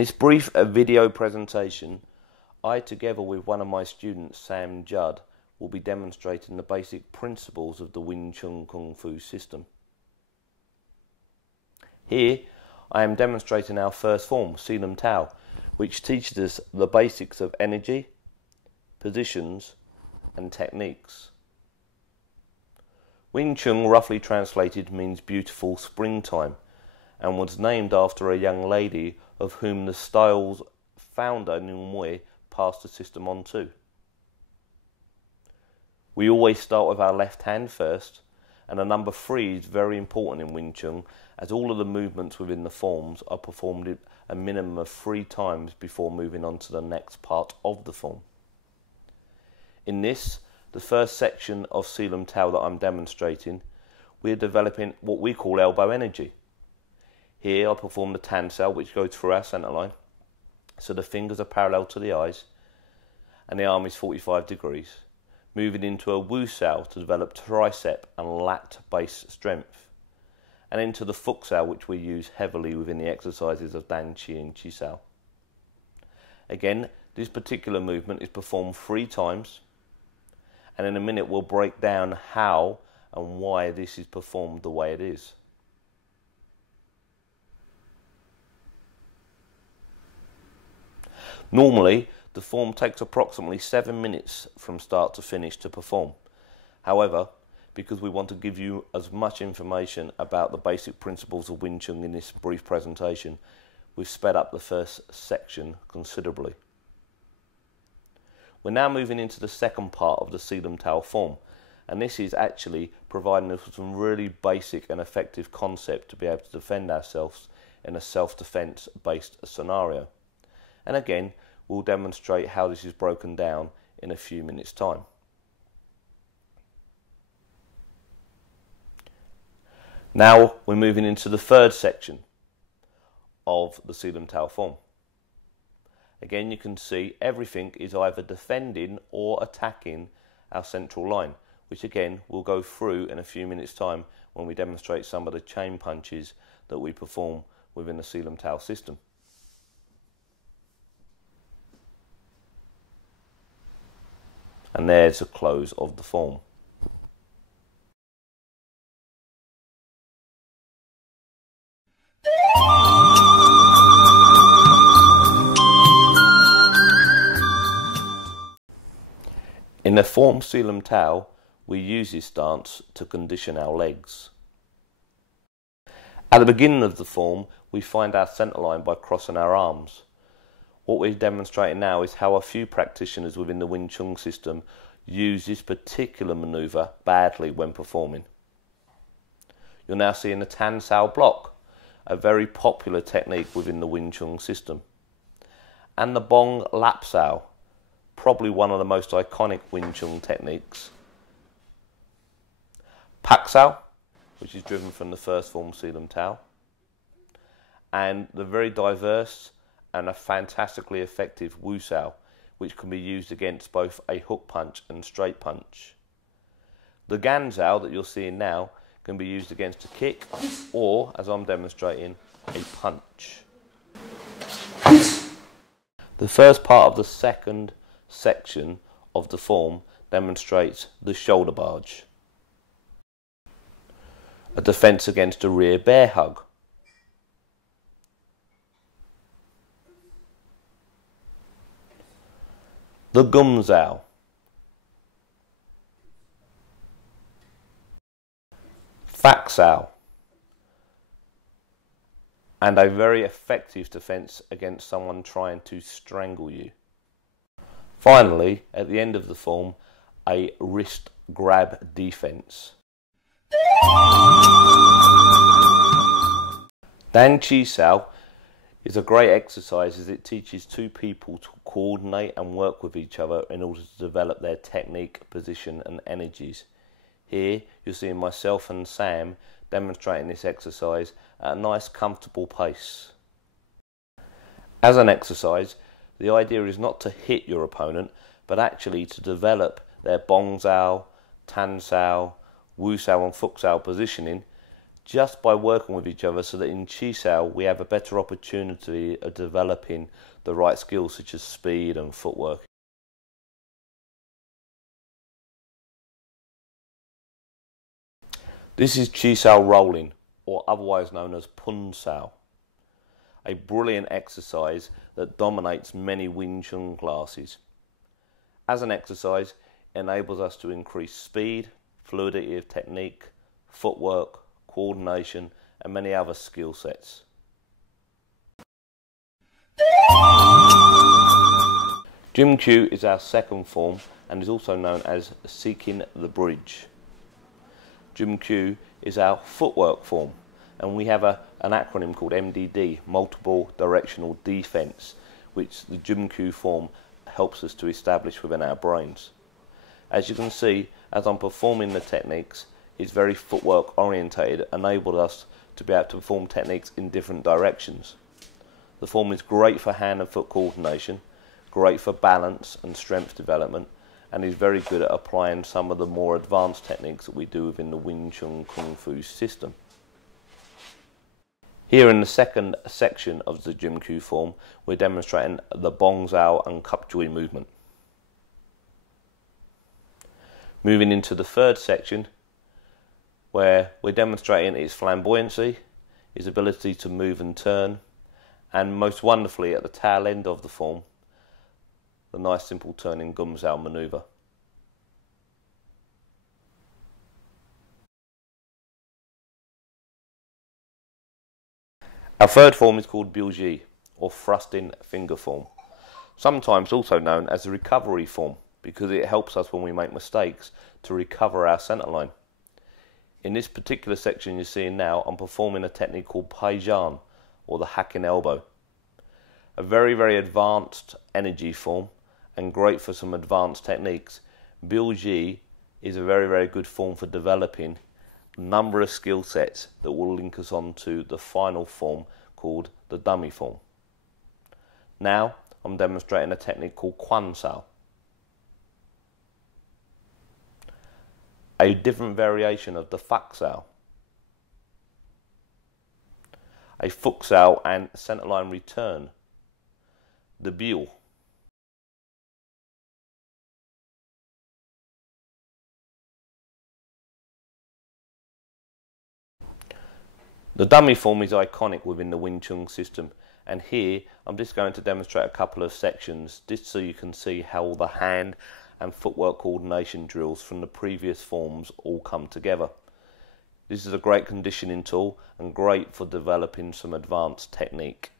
this brief video presentation, I, together with one of my students, Sam Judd, will be demonstrating the basic principles of the Wing Chun Kung Fu system. Here, I am demonstrating our first form, Selam Tao, which teaches us the basics of energy, positions, and techniques. Wing Chun, roughly translated, means beautiful springtime, and was named after a young lady of whom the style's founder, Nguyen Mui, passed the system on to. We always start with our left hand first, and the number 3 is very important in Wing Chun, as all of the movements within the forms are performed a minimum of 3 times before moving on to the next part of the form. In this, the first section of Selam Tao that I'm demonstrating, we're developing what we call elbow energy. Here I perform the Tan Sao, which goes through our centre line, so the fingers are parallel to the eyes and the arm is 45 degrees, moving into a Wu Sao to develop tricep and lat base strength, and into the Fuk Sao, which we use heavily within the exercises of Dan Chi and Chi Sao. Again, this particular movement is performed 3 times, and in a minute we'll break down how and why this is performed the way it is. Normally, the form takes approximately 7 minutes from start to finish to perform. However, because we want to give you as much information about the basic principles of Wing Chun in this brief presentation, we've sped up the first section considerably. We're now moving into the second part of the Selam Tao form, and this is actually providing us with some really basic and effective concept to be able to defend ourselves in a self-defense based scenario. And again, we'll demonstrate how this is broken down in a few minutes' time. Now we're moving into the third section of the Selam Tao form. Again, you can see everything is either defending or attacking our central line, which again we'll go through in a few minutes' time when we demonstrate some of the chain punches that we perform within the Selam Tao system. And there's the close of the form. In the form Selam Tao, we use this stance to condition our legs. At the beginning of the form, we find our centre line by crossing our arms. What we're demonstrating now is how a few practitioners within the Wing Chun system use this particular manoeuvre badly when performing. You're now seeing the Tan Sao block, a very popular technique within the Wing Chun system, and the Bong Lap Sao, probably one of the most iconic Wing Chun techniques. Pak Sao, which is driven from the first form Selam Tao, and the very diverse and a fantastically effective Wu Sao, which can be used against both a hook punch and straight punch. The Gan Sao that you're seeing now can be used against a kick or, as I'm demonstrating, a punch. The first part of the second section of the form demonstrates the shoulder barge, a defence against a rear bear hug, the Gum Sao, Fak Sao, and a very effective defence against someone trying to strangle you. Finally, at the end of the form, a wrist grab defence. Dan Chi Sao is a great exercise as it teaches 2 people to coordinate and work with each other in order to develop their technique, position and energies. Here you're seeing myself and Sam demonstrating this exercise at a nice comfortable pace. As an exercise, the idea is not to hit your opponent, but actually to develop their Bong Sao, Tan Sao, Wu Sao and Fuk Sao positioning just by working with each other, so that in Chisao we have a better opportunity of developing the right skills such as speed and footwork. This is Chisao rolling, or otherwise known as Pun Sao, a brilliant exercise that dominates many Wing Chun classes. As an exercise, it enables us to increase speed, fluidity of technique, footwork, coordination, and many other skill sets. Jim Q is our second form and is also known as Seeking the Bridge. Jim Q is our footwork form, and we have an acronym called MDD, Multiple Directional Defense, which the Jim Q form helps us to establish within our brains. As you can see, as I'm performing the techniques, it's very footwork orientated, enabled us to be able to perform techniques in different directions. The form is great for hand and foot coordination, great for balance and strength development, and is very good at applying some of the more advanced techniques that we do within the Wing Chun Kung Fu system. Here in the second section of the Jim Q form, we're demonstrating the Bong Zao and Cup Jui movement. Moving into the third section, where we're demonstrating its flamboyancy, its ability to move and turn, and most wonderfully at the tail end of the form, the nice simple turning Gum Zao manoeuvre. Our third form is called Biuji, or thrusting finger form, sometimes also known as the recovery form, because it helps us when we make mistakes to recover our centre line. In this particular section you're seeing now, I'm performing a technique called Payne, or the hacking elbow. A very, very advanced energy form and great for some advanced techniques. Biuji is a very, very good form for developing a number of skill sets that will link us on to the final form called the dummy form. Now I'm demonstrating a technique called Quan Sao, a different variation of the Fak Sao, a Fuk Sao and centre line return, the Biu. The dummy form is iconic within the Wing Chun system, and here I'm just going to demonstrate a couple of sections just so you can see how the hand and footwork coordination drills from the previous forms all come together. This is a great conditioning tool and great for developing some advanced technique.